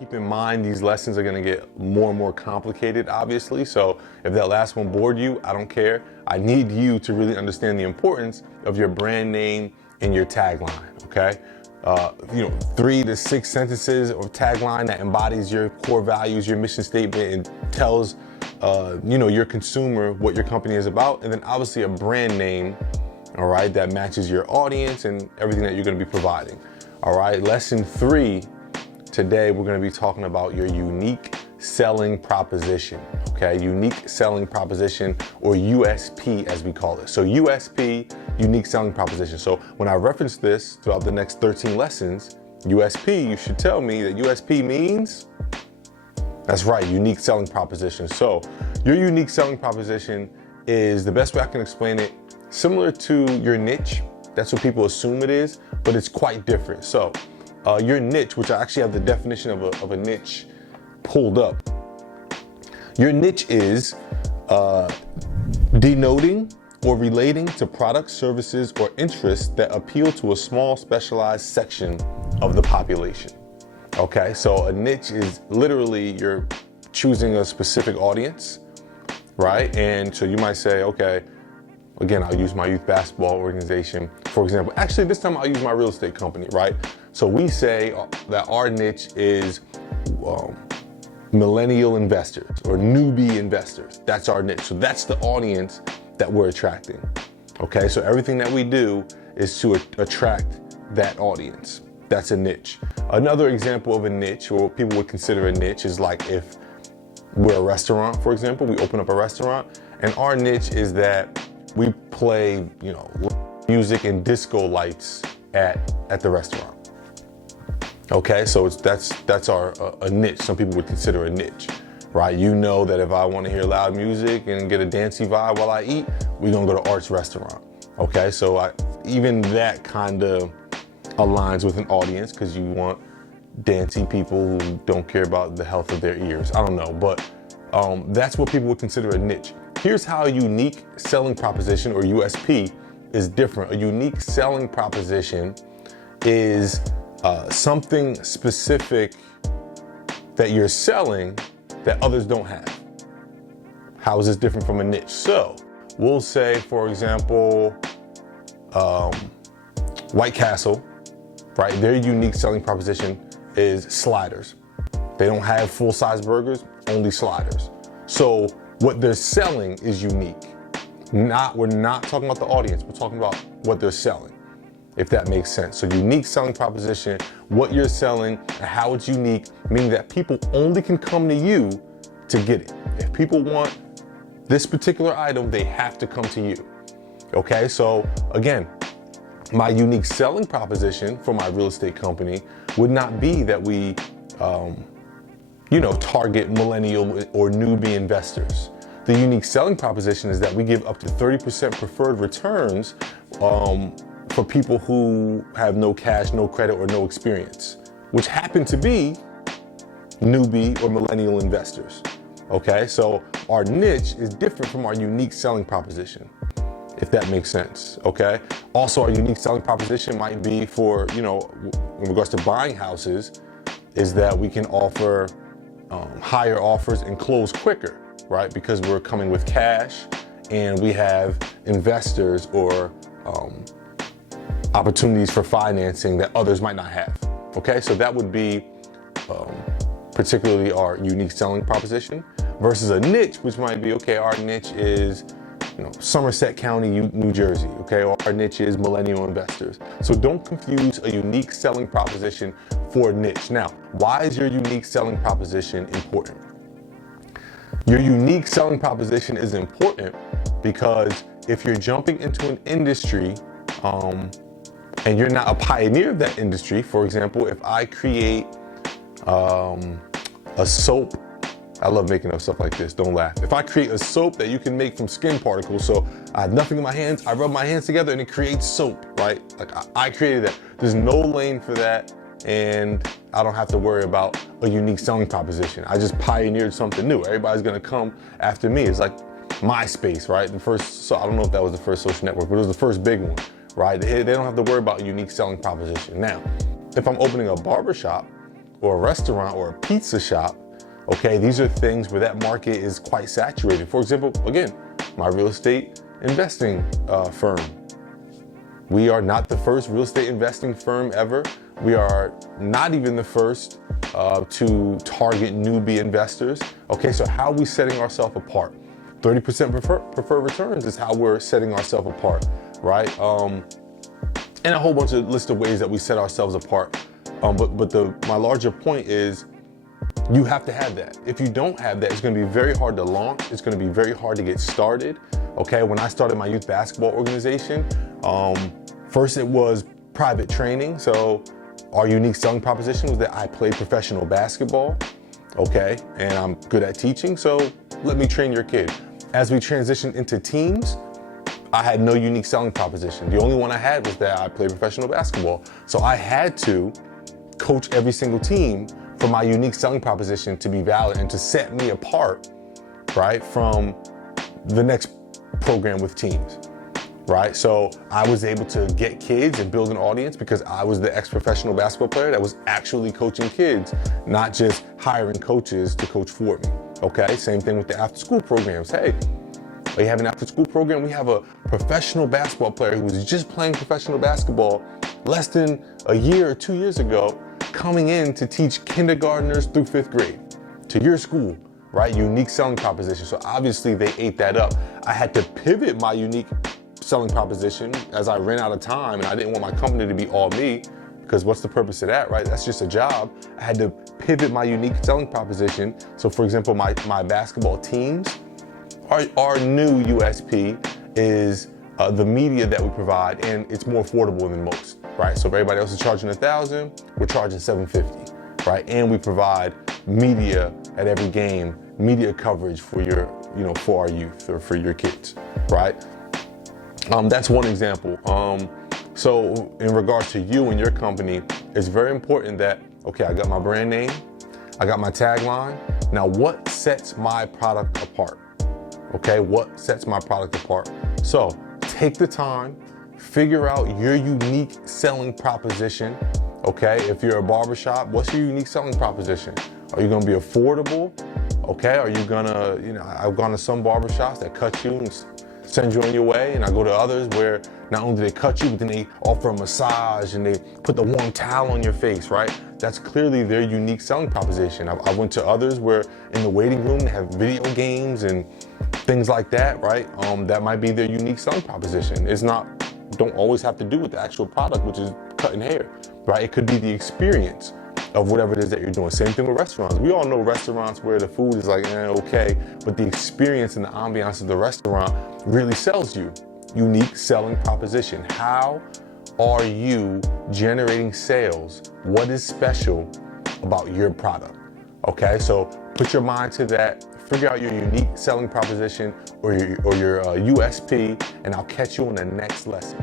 Keep in mind, these lessons are gonna get more and more complicated, obviously. So if that last one bored you, I don't care. I need you to really understand the importance of your brand name and your tagline, okay? 3 to 6 sentences or tagline that embodies your core values, your mission statement, and tells your consumer what your company is about. And then obviously a brand name, all right, that matches your audience and everything that you're gonna be providing. All right, lesson 3, today we're gonna be talking about your unique selling proposition, okay? Unique selling proposition, or USP as we call it. So USP, unique selling proposition. So when I reference this throughout the next 13 lessons, USP, you should tell me that USP means, that's right, unique selling proposition. So your unique selling proposition is, the best way I can explain it, similar to your niche. That's what people assume it is, but it's quite different. So your niche, which I actually have the definition of a niche pulled up. Your niche is denoting or relating to products, services, or interests that appeal to a small specialized section of the population. Okay, so a niche is literally you're choosing a specific audience, right? And so you might say, okay, again, I'll use my youth basketball organization, for example. Actually, this time I'll use my real estate company, right? So we say that our niche is millennial investors or newbie investors. That's our niche. So that's the audience that we're attracting. Okay, so everything that we do is to attract that audience. That's a niche. Another example of a niche, or what people would consider a niche, is like if we're a restaurant, for example, we open up a restaurant, and our niche is that we play, music and disco lights at the restaurant. Okay, so that's our a niche. Some people would consider a niche, right? You know that if I want to hear loud music and get a dancey vibe while I eat, we're gonna go to Art's restaurant. Okay, so even that kind of aligns with an audience, because you want dancey people who don't care about the health of their ears. I don't know, but that's what people would consider a niche. Here's how a unique selling proposition, or USP, is different. A unique selling proposition is something specific that you're selling that others don't have. How is this different from a niche? So we'll say, for example, White Castle, right? Their unique selling proposition is sliders. They don't have full-size burgers, only sliders. So what they're selling is unique. We're not talking about the audience, we're talking about what they're selling, if that makes sense. So unique selling proposition, what you're selling and how it's unique, meaning that people only can come to you to get it. If people want this particular item, they have to come to you. Okay, so again, my unique selling proposition for my real estate company would not be that we target millennial or newbie investors. The unique selling proposition is that we give up to 30% preferred returns for people who have no cash, no credit, or no experience, which happen to be newbie or millennial investors. Okay, so our niche is different from our unique selling proposition, if that makes sense, okay? Also, our unique selling proposition might be for, in regards to buying houses, is that we can offer higher offers and close quicker, right? Because we're coming with cash and we have investors or opportunities for financing that others might not have, okay? So that would be particularly our unique selling proposition, versus a niche, which might be, okay, our niche is Somerset County, New Jersey, okay? Or our niche is millennial investors. So don't confuse a unique selling proposition for a niche. Now, why is your unique selling proposition important? Your unique selling proposition is important because if you're jumping into an industry and you're not a pioneer of that industry, for example, if I create a soap, I love making up stuff like this, don't laugh. If I create a soap that you can make from skin particles, so I have nothing in my hands, I rub my hands together and it creates soap, right? Like I created that. There's no lane for that, and I don't have to worry about a unique selling proposition. I just pioneered something new. Everybody's gonna come after me. It's like MySpace, right? So I don't know if that was the first social network, but it was the first big one, right? They don't have to worry about a unique selling proposition. Now, if I'm opening a barbershop, or a restaurant or a pizza shop, okay, these are things where that market is quite saturated. For example, again, my real estate investing firm. We are not the first real estate investing firm ever. We are not even the first to target newbie investors. Okay, so how are we setting ourselves apart? 30% preferred returns is how we're setting ourselves apart, right? And a whole bunch of list of ways that we set ourselves apart. But my larger point is you have to have that. If you don't have that, it's going to be very hard to launch. It's going to be very hard to get started. Okay, when I started my youth basketball organization, first it was private training. So our unique selling proposition was that I played professional basketball, okay, and I'm good at teaching, so let me train your kid. As we transitioned into teams, I had no unique selling proposition. The only one I had was that I played professional basketball. So I had to coach every single team for my unique selling proposition to be valid and to set me apart, right, from the next program with teams, right? So I was able to get kids and build an audience because I was the ex-professional basketball player that was actually coaching kids, not just hiring coaches to coach for me, okay? Same thing with the after-school programs. Hey, we have an after-school program. We have a professional basketball player who was just playing professional basketball less than a year or 2 years ago, coming in to teach kindergartners through 5th grade to your school, right? Unique selling proposition. So obviously they ate that up. I had to pivot my unique selling proposition as I ran out of time, and I didn't want my company to be all me, because what's the purpose of that, right? That's just a job. I had to pivot my unique selling proposition. So for example, my basketball teams, our new USP is the media that we provide, and it's more affordable than most, right? So if everybody else is charging $1,000, we're charging $750, right? And we provide media at every game, media coverage for for our youth or for your kids, right? That's one example. So in regards to you and your company, it's very important that, okay, I got my brand name, I got my tagline. Now what sets my product apart? Okay, what sets my product apart? So take the time, figure out your unique selling proposition. Okay, if you're a barbershop, what's your unique selling proposition? Are you gonna be affordable? Okay, are you gonna, I've gone to some barbershops that cut you and send you on your way, and I go to others where not only do they cut you, but then they offer a massage and they put the warm towel on your face, right? That's clearly their unique selling proposition. I went to others where in the waiting room they have video games and things like that, right? That might be their unique selling proposition. Don't always have to do with the actual product, which is cutting hair, right? It could be the experience of whatever it is that you're doing. Same thing with restaurants. We all know restaurants where the food is like, okay, but the experience and the ambiance of the restaurant really sells you. Unique selling proposition. How are you generating sales? What is special about your product? Okay, so put your mind to that. Figure out your unique selling proposition or your USP, and I'll catch you on the next lesson.